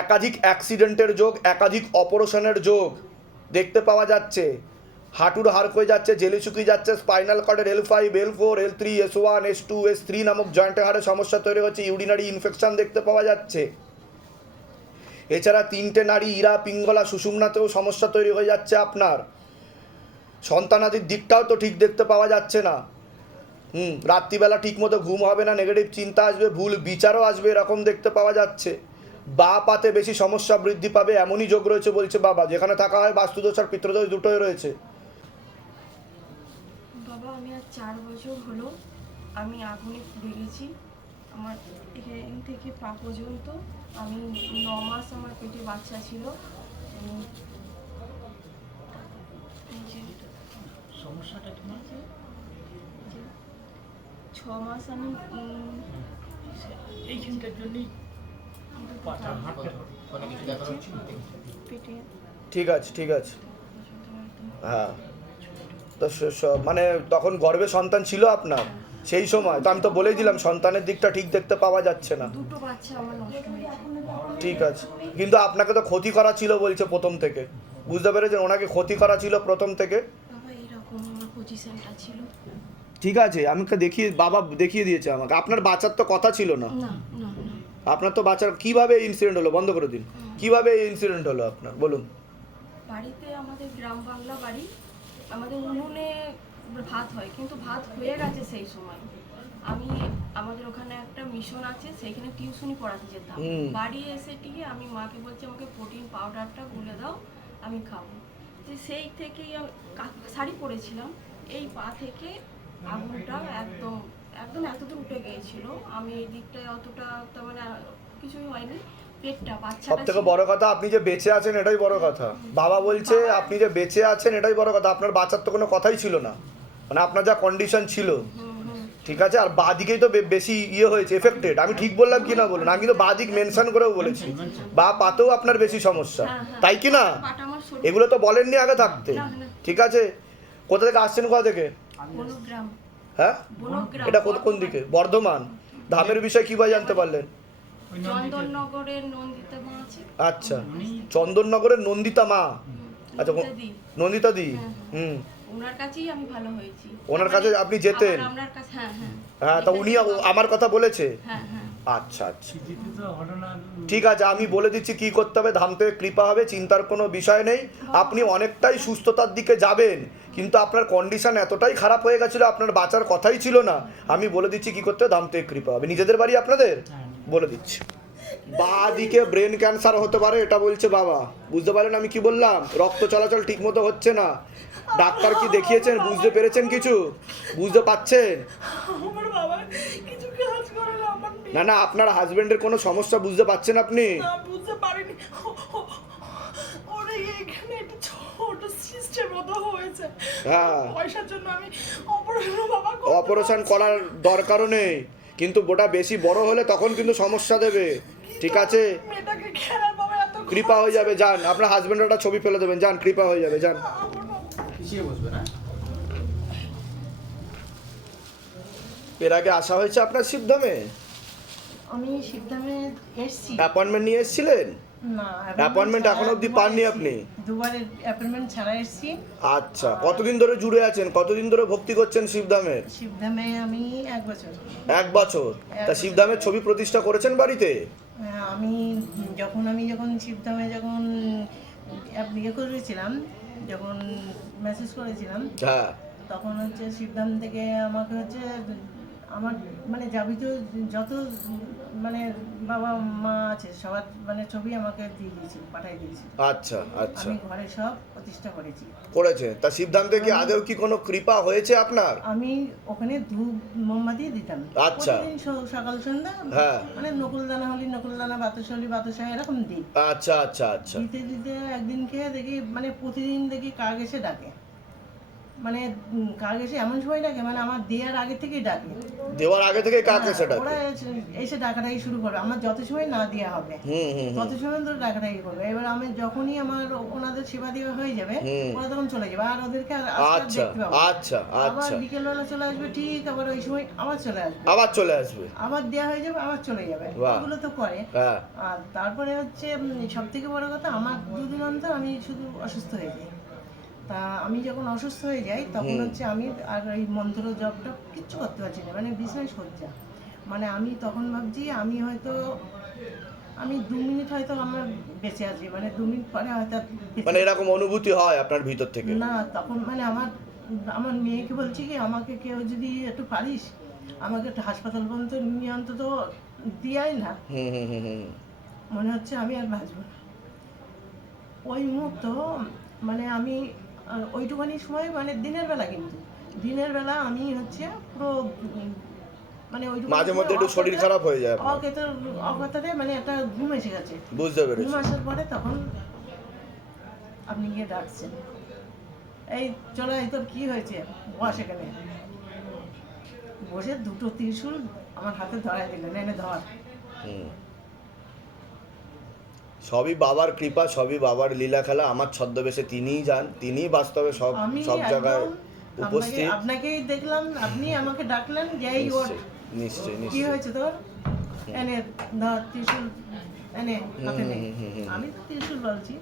একাধিক অ্যাক্সিডেন্টের যোগ, একাধিক অপারেশনের যোগ দেখতে পাওয়া যাচ্ছে। হাঁটুর হাড় হয়ে যাচ্ছে, জেলি শুকিয়ে যাচ্ছে, spinal কর্ডের L5, L4, L3, S1, S2, S3 নামক জয়েন্টের হাড়ে সমস্যা তৈরি হচ্ছে, ইউরিনারি ইনফেকশন দেখতে পাওয়া যাচ্ছে। এছাড়া 3টে নাড়ি, ইরা, পিঙ্গলা, সুষুম্নাতেও সমস্যা তৈরি হয়ে যাচ্ছে আপনার। সন্তানাদির দিকটাও তো ঠিক দেখতে পাওয়া যাচ্ছে না। রাত্রিবেলা ঠিকমতো ঘুম হবে না, নেগেটিভ চিন্তা আসবে, ভুল বিচারও আসবে, এরকম দেখতে পাওয়া যাচ্ছে। বা পাতে বেশি সমস্যা বৃদ্ধি পাবে এমনই যোগ রয়েছে বলছে বাবা। যেখানে থাকা হয় বাস্তুদোষ আর পিতৃদোষ দুটোই রয়েছে। বাবা, আমি আর 4 বছর হলো আমি আগুনে পুড়ে গেছি। আমার এখান থেকে পা পর্যন্ত, আমি 9 মাস আমার পেটে বাচ্চা ছিল। সমস্যাটা কি? 6 মাস আমি এইখানটার জন্যই পেটে। ঠিক আছে, ঠিক আছে। হ্যাঁ, তো মানে তখন গর্ভে সন্তান ছিল আপনার সেই সময়? তো আমি তো বলেই দিলাম সন্তানের দিকটা ঠিক দেখতে পাওয়া যাচ্ছে না। 2টো বাচ্চা আমার নষ্ট হয়েছে। ঠিক আছে, কিন্তু আপনাকে তো ক্ষতি করা ছিল বলছে প্রথম থেকে। বুঝতে পেরেছেন? ওনাকে ক্ষতি করা ছিল প্রথম থেকে। বাবা, এরকম আমার পজিশনটা ছিল। ঠিক আছে, আমাকে বাবা দেখিয়ে দিয়েছে আমাকে। আপনার বাচ্চার তো কথা ছিল না। না না না, আপনার তো বাচ্চার কিভাবে ইনসিডেন্ট হলো? বন্ধ করে দিন। কিভাবে ইনসিডেন্ট হলো আপনার বলুন। বাড়িতে আমাদের গ্রাম বাংলা বাড়ি, আমাদের উনুনে ভাত হয়, কিন্তু ভাত হয়ে গেছে সেই সময়। আমি আমাদের ওখানে একটা মিশন আছে, সেইখানে টিউশনি পড়াতে যেতাম। বাড়ি এসে টিকে আমি মাকে বলছি আমাকে প্রোটিন পাউডারটা গুলে দাও, আমি খাবো। যে সেই থেকেই শাড়ি পরেছিলাম, এই পা থেকে আগুনটা একদম একদম এতদূর উঠে গিয়েছিল। আমি এই দিকটায় অতটা তার মানে কিছুই হয়নি। পেটটা বাচ্চাটা সব থেকে বড় কথা আপনি যে বেঁচে আছেন এটাই বড় কথা। বাবা বলছে আপনি যে বেঁচে আছেন এটাই বড় কথা। আপনার বাচ্চার তো কোনো কথাই ছিল না, মানে আপনার যা কন্ডিশন ছিল। ঠিক আছে, আর বাদিকেই তো বেশি ইয়ে হয়েছে, এফেক্টেড। আমি ঠিক বললাম কি না বলুন? আমি কিন্তু বাদিক মেনশন করেও বলেছি, বা পাতেও আপনার বেশি সমস্যা, তাই কি না? পাটা আমার সরু। এগুলো তো বলেননি আগে থাকতে, ঠিক আছে? কোথা থেকে আসছেন, কোথা থেকে? বনগ্রাম। হ্যাঁ, বনগ্রাম। এটা কোন দিকে? বর্ধমান। ধামের বিষয়ে কিভাবে জানতে পারলেন? চন্দননগরের নন্দিতা মা আছে। আচ্ছা, চন্দননগরের নন্দিতা মা। আচ্ছা, নন্দিতাদি। নন্দিতা দি। হ্যাঁ। ওনার কাছেই আমি ভালো হয়েছি। ওনার কাছে আপনি যেতেন? আপনার কাছে, হ্যাঁ হ্যাঁ। হ্যাঁ, তা উনি আমার কথা বলেছে? হ্যাঁ হ্যাঁ। আচ্ছা আচ্ছা, ঠিক আছে, আমি বলে দিচ্ছি কি করতে হবে। ধাম থেকে কৃপা হবে, চিন্তার কোনো বিষয় নেই। আপনি অনেকটাই সুস্থতার দিকে যাবেন, কিন্তু আপনার কন্ডিশন এতটাই খারাপ হয়ে গেছিলো, আপনার বাঁচার কথাই ছিল না। আমি বলে দিচ্ছি কি করতে হবে, ধাম থেকে কৃপা হবে। নিজেদের বাড়ি আপনাদের? বলে দিচ্ছি। বাঁ দিকে ব্রেন ক্যান্সার হতে পারে, এটা বলছে বাবা। বুঝতে পারেন আমি কি বললাম? রক্ত চলাচল ঠিক মতো হচ্ছে না। ডাক্তার কি দেখিয়েছেন? বুঝতে পেরেছেন কিছু? বুঝতে পাচ্ছেন? আমার বাবা কিছু কাজ করে না, আমার না না, আপনার হাজবেন্ডের কোনো সমস্যা বুঝতে পাচ্ছেন আপনি? না বুঝতে পারিনি। ওরা এখানে একটা ছোট সিস্টেম মতো হয়েছে, হ্যাঁ, পয়সার জন্য আমি অপারেশন বাবা অপারেশন করার দরকারও নেই, কিন্তু ওটা বেশি বড় হলে তখন কিন্তু সমস্যা দেবে, ঠিক আছে? মেয়েটাকে খেলার বাবা এত কৃপা হয়ে যাবে, যান। আপনার হাজবেন্ডের একটা ছবি ফেলে দেবেন, যান, কৃপা হয়ে যাবে, যান। পিছিয়ে বসবে না? এর আগে আসা হয়েছে আপনার শিবধামে? আমি শিবধামে এসেছি। অ্যাপয়েন্টমেন্ট নিয়ে এসেছিলেন? না, অ্যাপয়েন্টমেন্ট এখন অবধি পাননি আপনি? দুবার অ্যাপয়েন্টমেন্ট ছাড়া এসেছি। আচ্ছা, কতদিন ধরে জুড়ে আছেন? কতদিন ধরে ভক্তি করছেন শিবধামে? শিবধামে আমি 1 বছর। 1 বছর। তা শিবধামের ছবি প্রতিষ্ঠা করেছেন বাড়িতে? আমি যখন শিবধামে যখন ইয়ে করেছিলাম, যখন মেসেজ করেছিলাম, হ্যাঁ, তখন হচ্ছে শিবধাম থেকে আমাকে হচ্ছে আমার মানে যাবতীয় যত মানে বাবা মা আছে সবার মানে ছবি আমাকে দিয়ে দিয়েছি, পাঠিয়ে দিয়েছি। আচ্ছা আচ্ছা, আমি ঘরে সব প্রতিষ্ঠা করেছি। করেছে। তা শিবধাম থেকে আদৌ কি কোনো কৃপা হয়েছে আপনার? আমি ওখানে ধূপ মোমবাতি দিতাম আচ্ছা। প্রতিদিন সকাল সন্ধ্যা। হ্যাঁ। মানে নকুলদানা হলি নকুলদানা, বাতাস হলি বাতাসা, এরকম দিই। আচ্ছা আচ্ছা আচ্ছা, দিতে দিতে একদিন খেয়ে দেখি মানে প্রতিদিন দেখি কাক এসে ডাকে। মানে কাক এসে এমন সময় ডাকে মানে আমার দেওয়ার আগে থেকেই ডাকে। দেওয়ার আগে থেকে কাক এসে ডাকে? ওরা এসে ডাকাটাই শুরু করবে, আমার যত সময় না দেওয়া হবে তত সময় ধরে ডাকাটাই করবে। এবার আমি যখনই আমার ওনাদের সেবা দেওয়া হয়ে যাবে, ওরা তখন চলে যাবে, আর ওদেরকে আর আচ্ছা দেখতে পাবো। আচ্ছা আবার আচ্ছা, বিকেলবেলা চলে আসবে, ঠিক আবার ওই সময় আবার চলে আসবে, আবার চলে আসবে। আবার দেওয়া হয়ে যাবে, আবার চলে যাবে। বাহ। ওগুলো তো করে। হ্যাঁ, আর তারপরে হচ্ছে সব থেকে বড় কথা, আমার 2 দিন অন্তর আমি শুধু অসুস্থ হয়ে যাই। তা আমি যখন অসুস্থ হয়ে যাই তখন হচ্ছে আমি আর এই মন্ত্র জপটা কিচ্ছু করতে পারছি না, মানে বিছানায় সজ্জা। মানে আমি তখন ভাবছি আমি হয়তো 2 মিনিট হয়তো আমার বেঁচে আছি, মানে 2 মিনিট পরে হয়তো মানে এরকম অনুভূতি হয় আপনার ভিতর থেকে? না, তখন মানে আমার মেয়েকে বলছি কি, আমাকে কেউ যদি একটু পারিস আমাকে একটু হাসপাতাল পর্যন্ত নিয়ে অন্তত দিয়াই না, মনে হচ্ছে আমি আর বাঁচব না। ওই মুহূর্ত মানে আমি ওইটুখানি সময় মানে দিনের বেলা, কিন্তু দিনের বেলা আমি হচ্ছে পুরো মানে মাঝে মধ্যে একটু শরীর খারাপ হয়ে যায় আপনার? অকাতরে মানে একটা ঘুম এসে গেছে। বুঝতে পেরেছি। ঘুম আসার পরে তখন আপনি গিয়ে ডাকছেন, এই চলো, এই তোর কি হয়েছে, বস এখানে। বসে 2টো ত্রিশূল আমার হাতে ধরাই দিলেন, এনে ধর। সবই বাবার কৃপা, সবই বাবার লীলা খেলা। আমার ছদ্মবেশে তিনিই যান, তিনিই বাস্তবে সব জায়গায় উপস্থিত। আপনাকেই দেখলাম, আপনি আমাকে ডাকলেন যে এই ওর নিশ্চয়ই কি নিশ্চয়ই। হয়েছে তোর, এনে ধর ত্রিশূল, এনে হাতে নে। আমি তো ত্রিশূল বলছি,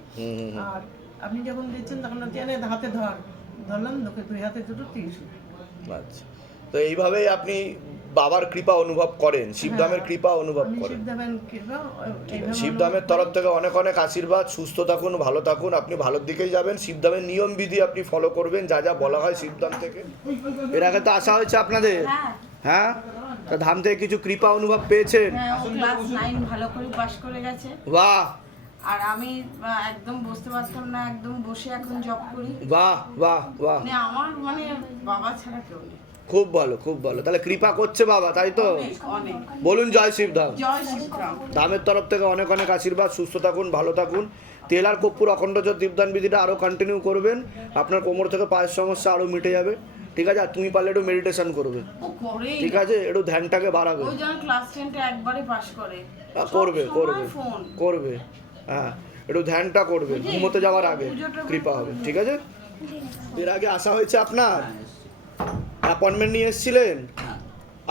আর আপনি যখন দিচ্ছেন তখন হচ্ছে এনে হাতে ধরলাম, 2 হাতে 2টো ত্রিশূল। আচ্ছা, তো এইভাবেই আপনি বাবার কৃপা অনুভব করেন, শিবধামের কৃপা অনুভব আমি করেন? শিবধামের কৃপা এইভাবে শিবধামের তরফ থেকে অনেক অনেক আশীর্বাদ। সুস্থ থাকুন, ভালো থাকুন, আপনি ভালোর দিকেই যাবেন। শিবধামের নিয়ম বিধি আপনি ফলো করবেন, যা যা বলা হয় শিবধাম থেকে। এর আগে তো আসা হয়েছে আপনাদের? হ্যাঁ, তা ধাম থেকে কিছু কৃপা অনুভব পেয়েছেন? হ্যাঁ, ও ক্লাস 9 ভালো করে পাস করে গেছে। বাহ। আর আমি একদম বসতে পারতাম না, একদম বসে এখন জব করি। বাহ বাহ বাহ, মানে আমার মানে বাবা ছাড়া কেউ নেই। খুব ভালো খুব ভালো। তাহলে কৃপা করছে বাবা, তাই তো? অনেক। বলুন জয় শিবধাম। জয় শ্রীরাম। ধামের তরফ থেকে অনেক অনেক আশীর্বাদ। সুস্থ থাকুন, ভালো থাকুন। তেল আর কর্পূর অখণ্ড জ্যোত দীপদান বিধিটা আরও কন্টিনিউ করবেন, আপনার কোমর থেকে পায়ের সমস্যা আরও মিটে যাবে। ঠিক আছে? আর তুমি পারলে একটু মেডিটেশন করবে, ও করে ঠিক আছে? একটু ধ্যানটাকে বাড়াবে। ওই জন্য ক্লাস 10টা একবারে পাস করে করবে করবে ফোন করবে, হ্যাঁ একটু ধ্যানটা করবে ঘুমোতে যাওয়ার আগে, কৃপা হবে, ঠিক আছে? এর আগে আসা হয়েছে আপনার? অ্যাপয়েন্টমেন্ট নিয়ে এসেছিলেন?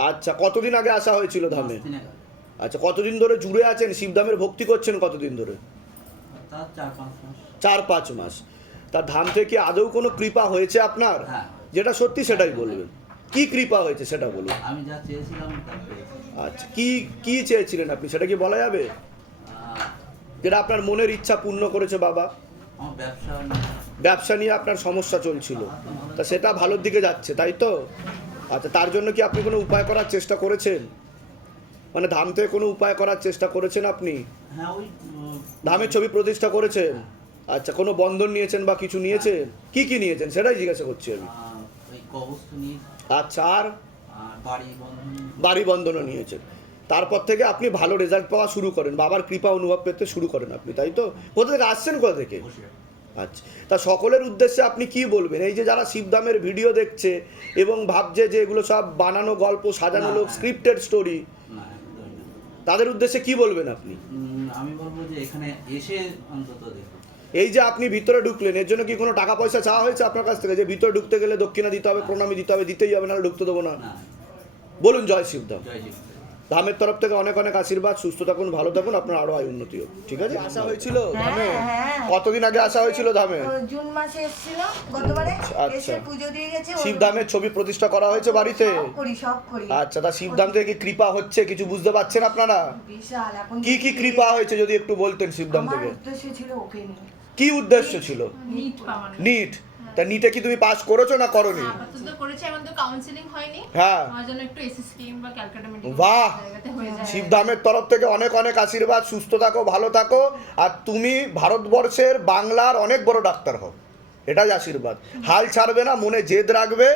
আচ্ছা, কতদিন আগে আসা হয়েছিল ধামে? আচ্ছা, কতদিন ধরে জুড়ে আছেন শিবধামের ভক্তি করছেন? কতদিন ধরে? 4-5 মাস। তা ধাম থেকে আদৌ কোনো কৃপা হয়েছে আপনার? যেটা সত্যি সেটাই বলবেন। কি কৃপা হয়েছে সেটা বলুন। আমি যা চেয়েছিলাম তা পেয়েছি। আচ্ছা, কি চেয়েছিলেন আপনি, সেটা কি বলা যাবে? যেটা আপনার মনের ইচ্ছা পূর্ণ করেছে বাবা? আমার ব্যবসা নিয়ে আপনার সমস্যা চলছিল, তা সেটা ভালোর দিকে যাচ্ছে, তাই তো? আচ্ছা, তার জন্য কি আপনি কোনো উপায় করার চেষ্টা করেছেন? মানে ধাম থেকে কোনো উপায় করার চেষ্টা করেছেন আপনি? হ্যাঁ, ওই ধামের ছবি প্রতিষ্ঠা করেছেন? আচ্ছা, কোনো বন্ধন নিয়েছেন বা কিছু নিয়েছেন? কি নিয়েছেন সেটাই জিজ্ঞাসা করছি আমি। ওই কবস্তু নিয়ে। আচ্ছা, আর বাড়ি বাড়ি বন্ধনও নিয়েছেন। তারপর থেকে আপনি ভালো রেজাল্ট পাওয়া শুরু করেন, বাবার কৃপা অনুভব পেতে শুরু করেন আপনি, তাই তো? কোথা থেকে আসছেন, কোথা থেকে? আচ্ছা, তা সকলের উদ্দেশ্যে আপনি কি বলবেন? এই যে যারা শিবধামের ভিডিও দেখছে এবং ভাবছে যে এগুলো সব বানানো গল্প, সাজানো লোক, স্ক্রিপ্টেড স্টোরি, তাদের উদ্দেশ্যে কি বলবেন আপনি? আমি বলবো যে এখানে এসে অন্তত দেখুন। এই যে আপনি ভিতরে ঢুকলেন, এর জন্য কি কোনো টাকা পয়সা চাওয়া হয়েছে আপনার কাছ থেকে? যে ভিতরে ঢুকতে গেলে দক্ষিণা দিতে হবে, প্রণামী দিতে হবে, দিতেই হবে, নাহলে ঢুকতে দেবো না? বলুন জয় শিবধাম। ধামের তরফ থেকে অনেক অনেক আশীর্বাদ, সুস্থ থাকুন, ভালো থাকুন, আপনার আরো আয় উন্নতি হোক, ঠিক আছে? আসা হয়েছিল ধামে? কতদিন আগে আসা হয়েছিল ধামে? জুন মাসে এসেছিলাম গতবারে, আচ্ছা। এসে পুজো দিয়ে গেছে। শিবধামের ছবি প্রতিষ্ঠা করা হয়েছে বাড়িতে? সব করি। আচ্ছা, তা শিবধাম থেকে কি কৃপা হচ্ছে কিছু বুঝতে পারছেন আপনারা? বিশাল। এখন কি কৃপা হয়েছে যদি একটু বলতেন শিবধাম থেকে? আমার উদ্দেশ্য ছিল ওকে নিয়ে। কি উদ্দেশ্য ছিল? নিট পাওয়ানো। নিট। তা নিটে কি তুমি পাস করেছো না করোনি? আপাতত করেছি, এখন তো কাউন্সিলিং হয়নি। হ্যাঁ, আমার জন্য একটু এসএসকে বা ক্যালকাটা মেডিকেল বাহ, জায়গাতে হয়ে যায়। শিবধামের তরফ থেকে অনেক অনেক আশীর্বাদ, সুস্থ থাকো, ভালো থাকো, আর তুমি ভারতবর্ষের বাংলার অনেক বড় ডাক্তার হও, এটাই আশীর্বাদ। হাল ছাড়বে না, মনে জেদ রাখবে,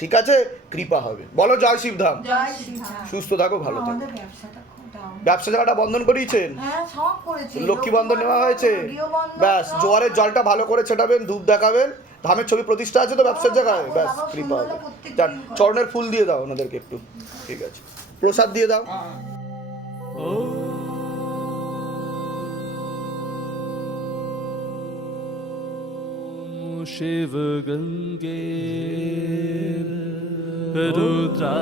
ঠিক আছে? কৃপা হবে। বলো জয় শিবধাম। জয় শিবধাম। সুস্থ থাকো, ভালো থাকো। আমাদের ব্যবসাটা খুব ডাউন। ব্যবসা জায়গাটা বন্ধন করিয়েছেন? হ্যাঁ, সব করেছি। লক্ষ্মী বন্ধন নেওয়া হয়েছে? ব্যাস, জোয়ারের জলটা ভালো করে ছেটাবেন, ধূপ দেখাবেন, ধামের ছবি প্রতিষ্ঠা আছে তো ব্যবসার জায়গায়, ব্যাস কৃপা হবে। চরণের ফুল দিয়ে দাও ওনাদেরকে একটু, ঠিক আছে? প্রসাদ দিয়ে দাও। शिव गंगे रुद्रा